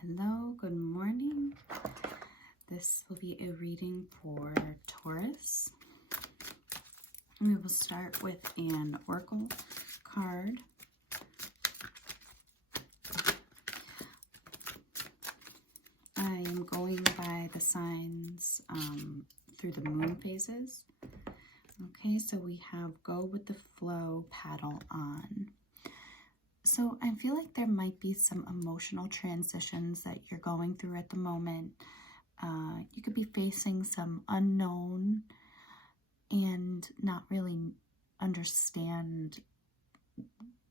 Hello, good morning. This will be a reading for Taurus. We will start with an oracle card. I am going by the signs through the moon phases. Okay, so we have go with the flow, paddle on. So I feel like there might be some emotional transitions that you're going through at the moment. You could be facing some unknown and not really understand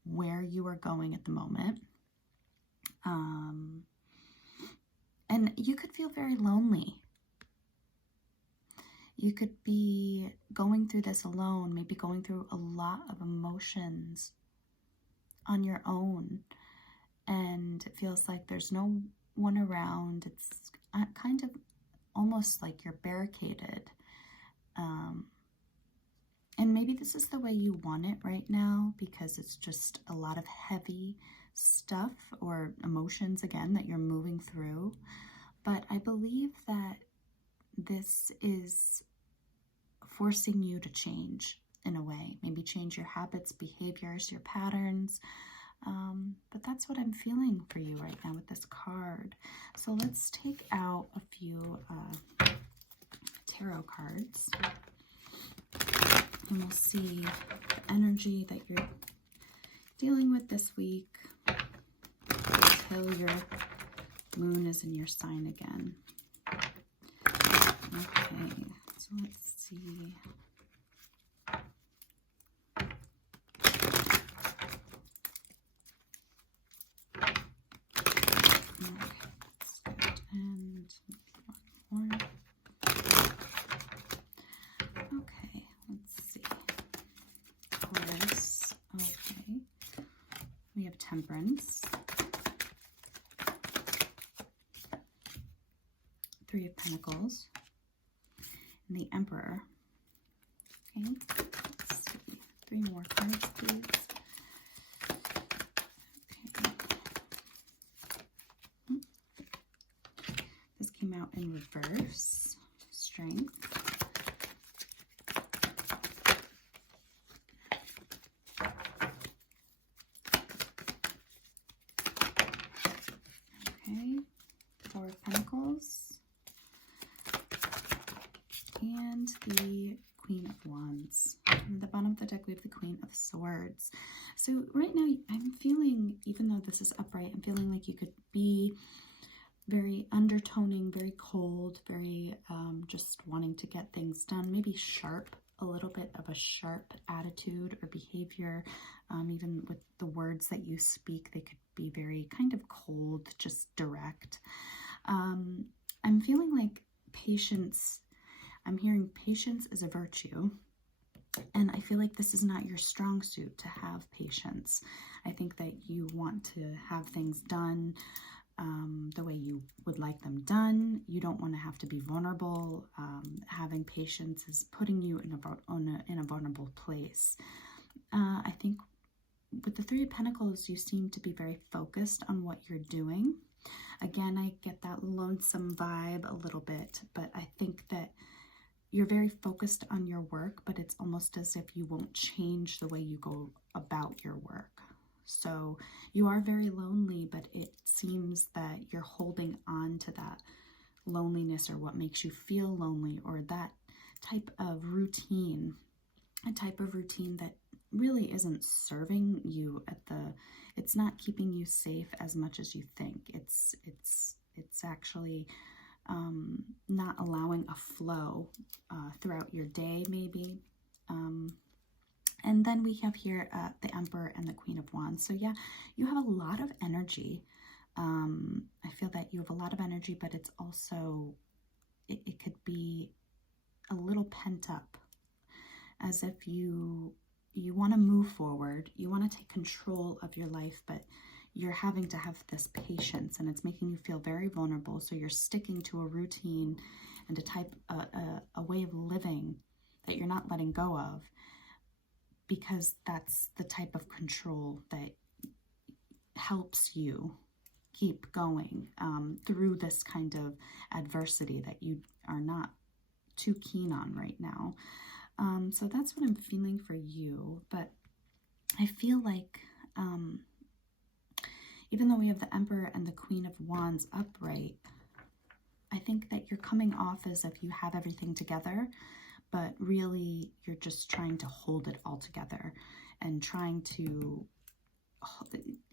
where you are going at the moment. And you could feel very lonely. You could be going through this alone, maybe going through a lot of emotions on your own, and it feels like there's no one around. It's kind of almost like you're barricaded, and maybe this is the way you want it right now because it's just a lot of heavy stuff or emotions again that you're moving through. But I believe that this is forcing you to change in a way, maybe change your habits, behaviors, your patterns. But that's what I'm feeling for you right now with this card. So let's take out a few tarot cards and we'll see the energy that you're dealing with this week until your moon is in your sign again. Okay, so let's see. Temperance, Three of Pentacles, and the Emperor. Okay, let's see. 3 more cards, please. Okay. This came out in reverse. Strength. Four of Pentacles and the Queen of Wands. And at the bottom of the deck we have the Queen of Swords. So right now I'm feeling, even though this is upright, I'm feeling like you could be very undertoning, very cold, very just wanting to get things done, maybe sharp, a little bit of a sharp attitude or behavior. Even with the words that you speak, they could be very kind of cold, just direct. I'm feeling like patience, I'm hearing patience is a virtue, and I feel like this is not your strong suit to have patience. I think that you want to have things done the way you would like them done. You don't want to have to be vulnerable. Having patience is putting you in a vulnerable place. I think with the Three of Pentacles, you seem to be very focused on what you're doing. Again, I get that lonesome vibe a little bit, but I think that you're very focused on your work, but it's almost as if you won't change the way you go about your work. So you are very lonely, but it seems that you're holding on to that loneliness or what makes you feel lonely, or that type of routine, a type of routine that really isn't serving you it's not keeping you safe as much as you think. It's actually not allowing a flow throughout your day, maybe. And then we have here the Emperor and the Queen of Wands. So yeah, you have a lot of energy. I feel that you have a lot of energy, but it's also, it could be a little pent up, as if you want to move forward, you want to take control of your life, but you're having to have this patience, and it's making you feel very vulnerable. So you're sticking to a routine and a way of living that you're not letting go of, because that's the type of control that helps you keep going through this kind of adversity that you are not too keen on right now. So that's what I'm feeling for you. But I feel like even though we have the Emperor and the Queen of Wands upright, I think that you're coming off as if you have everything together, but really you're just trying to hold it all together and trying to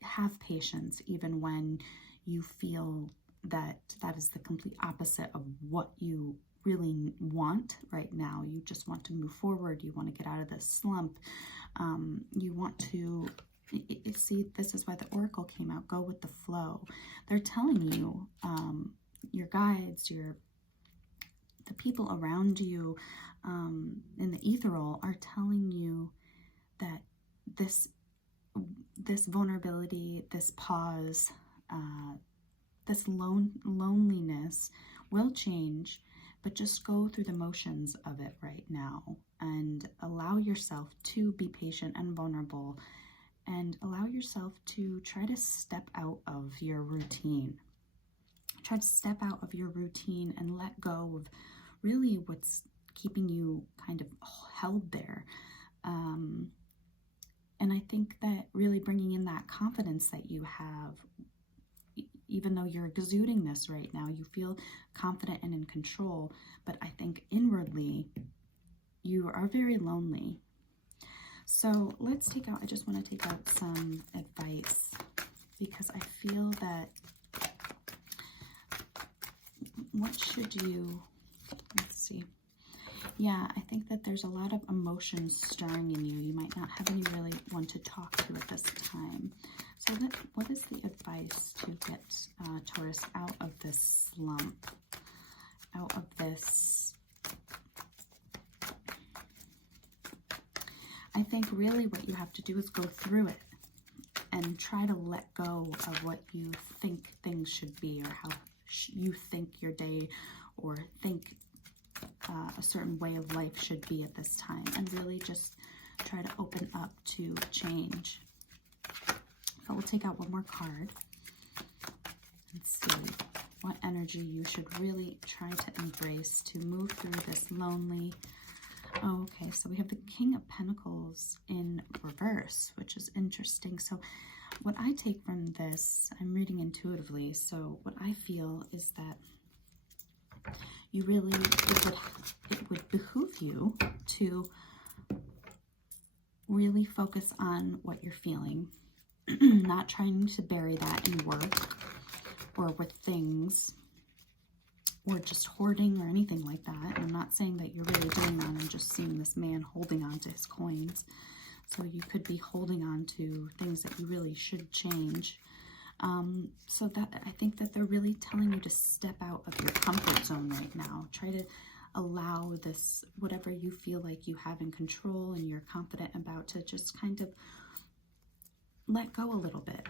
have patience even when you feel that that is the complete opposite of what you really want right now. You just want to move forward. You want to get out of this slump. You want to see, this is why the Oracle came out. Go with the flow. They're telling you, your guides, the people around you in the ethereal are telling you that this vulnerability, this pause, this loneliness will change, but just go through the motions of it right now and allow yourself to be patient and vulnerable, and allow yourself to try to step out of your routine. Try to step out of your routine and let go of really what's keeping you kind of held there. And I think that really bringing in that confidence that you have, even though you're exuding this right now, you feel confident and in control, but I think inwardly you are very lonely. So let's take out, I just want to take out some advice, because I feel that what should you, let's see. Yeah, I think that there's a lot of emotions stirring in you. You might not have any really one to talk to at this time. So what is the advice to get Taurus out of this slump, out of this? I think really what you have to do is go through it and try to let go of what you think things should be, or how you think your day or think a certain way of life should be at this time, and really just try to open up to change. So we'll take out one more card and see what energy you should really try to embrace to move through this lonely. Oh, okay, so we have the King of Pentacles in reverse, which is interesting. So what I take from this, I'm reading intuitively, so what I feel is that you really, it would behoove you to really focus on what you're feeling, not trying to bury that in work or with things, or just hoarding or anything like that. I'm not saying that you're really doing that. I'm just seeing this man holding on to his coins. So you could be holding on to things that you really should change. So that I think that they're really telling you to step out of your comfort zone right now. Try to allow this, whatever you feel like you have in control and you're confident about, to just kind of let go a little bit.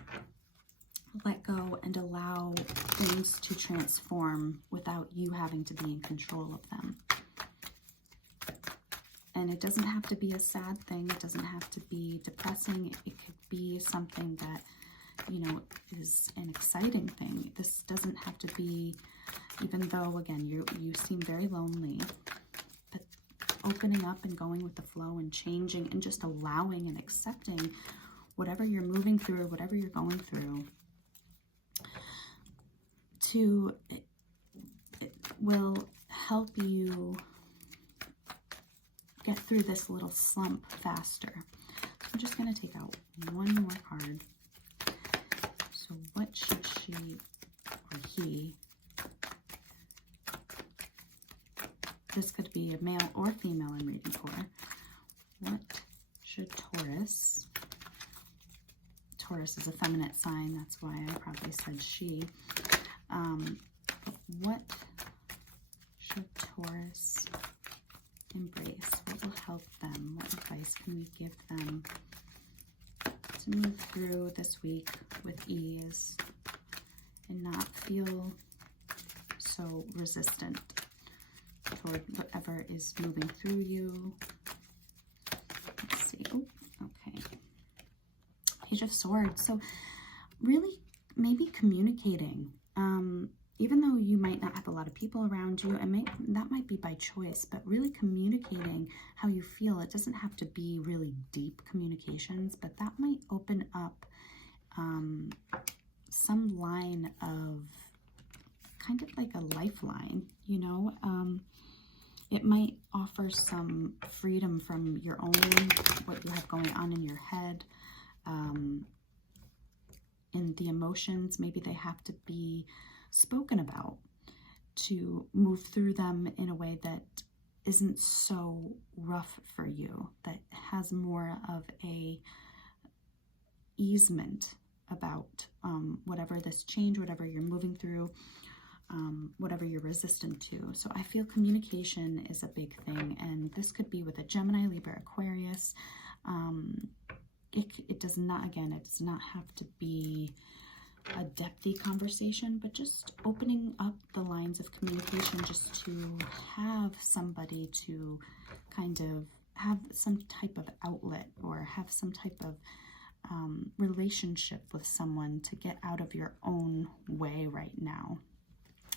Let go and allow things to transform without you having to be in control of them. And it doesn't have to be a sad thing. It doesn't have to be depressing. It could be something that, you know, is an exciting thing. This doesn't have to be, even though, again, you seem very lonely, but opening up and going with the flow and changing and just allowing and accepting whatever you're moving through or whatever you're going through, it will help you get through this little slump faster. So I'm just going to take out one more card. So what should she or he, this could be a male or female I'm reading for, what should Taurus is a feminine sign, that's why I probably said she, but what should Taurus embrace? What will help them? What advice can we give them to move through this week with ease and not feel so resistant toward whatever is moving through you? Let's see. Oh, okay. Page of Swords. So really maybe communicating. Even though you might not have a lot of people around you, and that might be by choice, but really communicating how you feel. It doesn't have to be really deep communications, but that might open up some line of kind of like a lifeline, you know. It might offer some freedom from your own, what you have going on in your head. In the emotions, maybe they have to be spoken about to move through them in a way that isn't so rough for you, that has more of a easement about whatever this change, whatever you're moving through, whatever you're resistant to. So I feel communication is a big thing, and this could be with a Gemini, Libra, Aquarius. It does not, again, it does not have to be a depthy conversation, but just opening up the lines of communication, just to have somebody to kind of have some type of outlet, or have some type of relationship with someone to get out of your own way right now,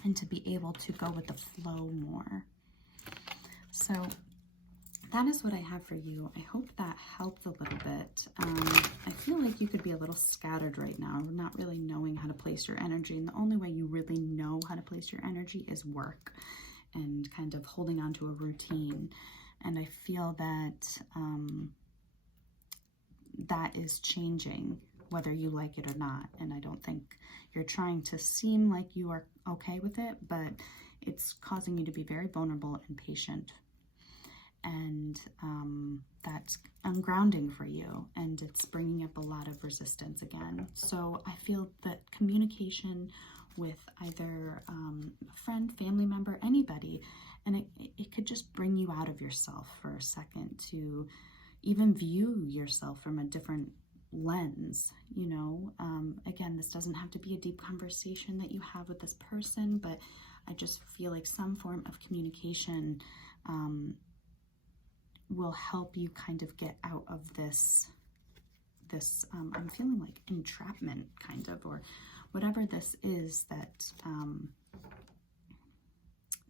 and to be able to go with the flow more. So that is what I have for you. I hope that helped a little bit. I feel like you could be a little scattered right now, not really knowing how to place your energy. And the only way you really know how to place your energy is work and kind of holding on to a routine. And I feel that that is changing, whether you like it or not. And I don't think you're trying to seem like you are okay with it, but it's causing you to be very vulnerable and patient. And that's ungrounding for you, and it's bringing up a lot of resistance again. So I feel that communication with either a friend, family member, anybody, and it could just bring you out of yourself for a second, to even view yourself from a different lens, you know. Again, this doesn't have to be a deep conversation that you have with this person, but I just feel like some form of communication will help you kind of get out of this I'm feeling like entrapment, kind of, or whatever this is that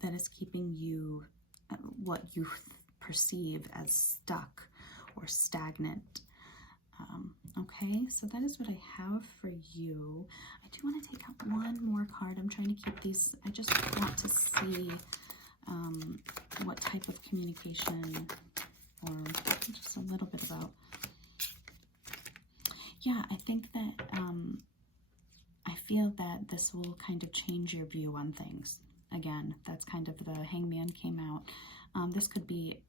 that is keeping you, what you perceive as stuck or stagnant. Okay, so that is what I have for you. I do want to take out one more card. I'm trying to keep these, I just want to see what type of communication, or just a little bit about. Yeah, I think that I feel that this will kind of change your view on things. Again, that's kind of the Hangman came out. This could be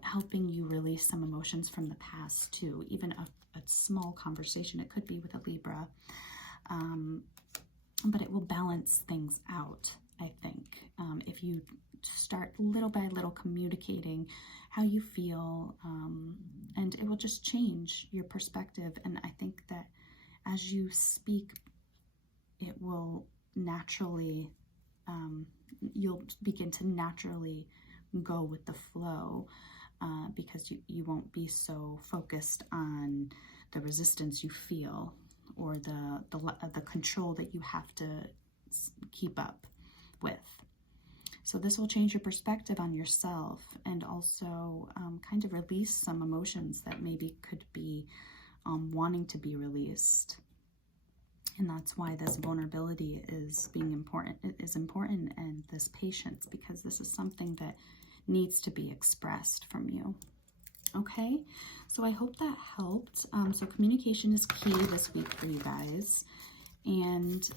helping you release some emotions from the past too, even a small conversation. It could be with a Libra, but it will balance things out, I think, if you start little by little communicating how you feel, and it will just change your perspective. And I think that as you speak, it will naturally, you'll begin to naturally go with the flow, because you won't be so focused on the resistance you feel, or the control that you have to keep up with. So this will change your perspective on yourself, and also kind of release some emotions that maybe could be wanting to be released. And that's why this vulnerability is important, and this patience, because this is something that needs to be expressed from you. Okay, so I hope that helped. So communication is key this week for you guys. And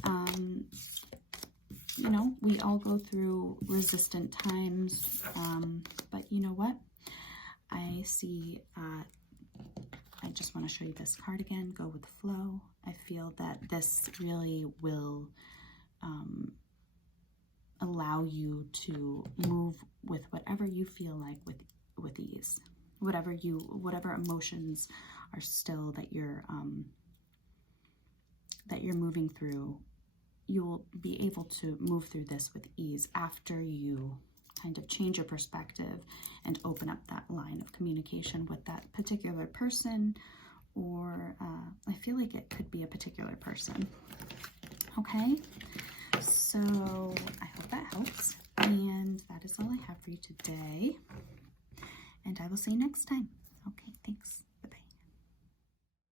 you know, we all go through resistant times, but you know what? I see, I just want to show you this card again, go with the flow. I feel that this really will allow you to move with whatever you feel like with ease. Whatever emotions are still that you're moving through, you'll be able to move through this with ease after you kind of change your perspective and open up that line of communication with that particular person or I feel like it could be a particular person. Okay, so I hope that helps, and that is all I have for you today, and I will see you next time. Okay, thanks.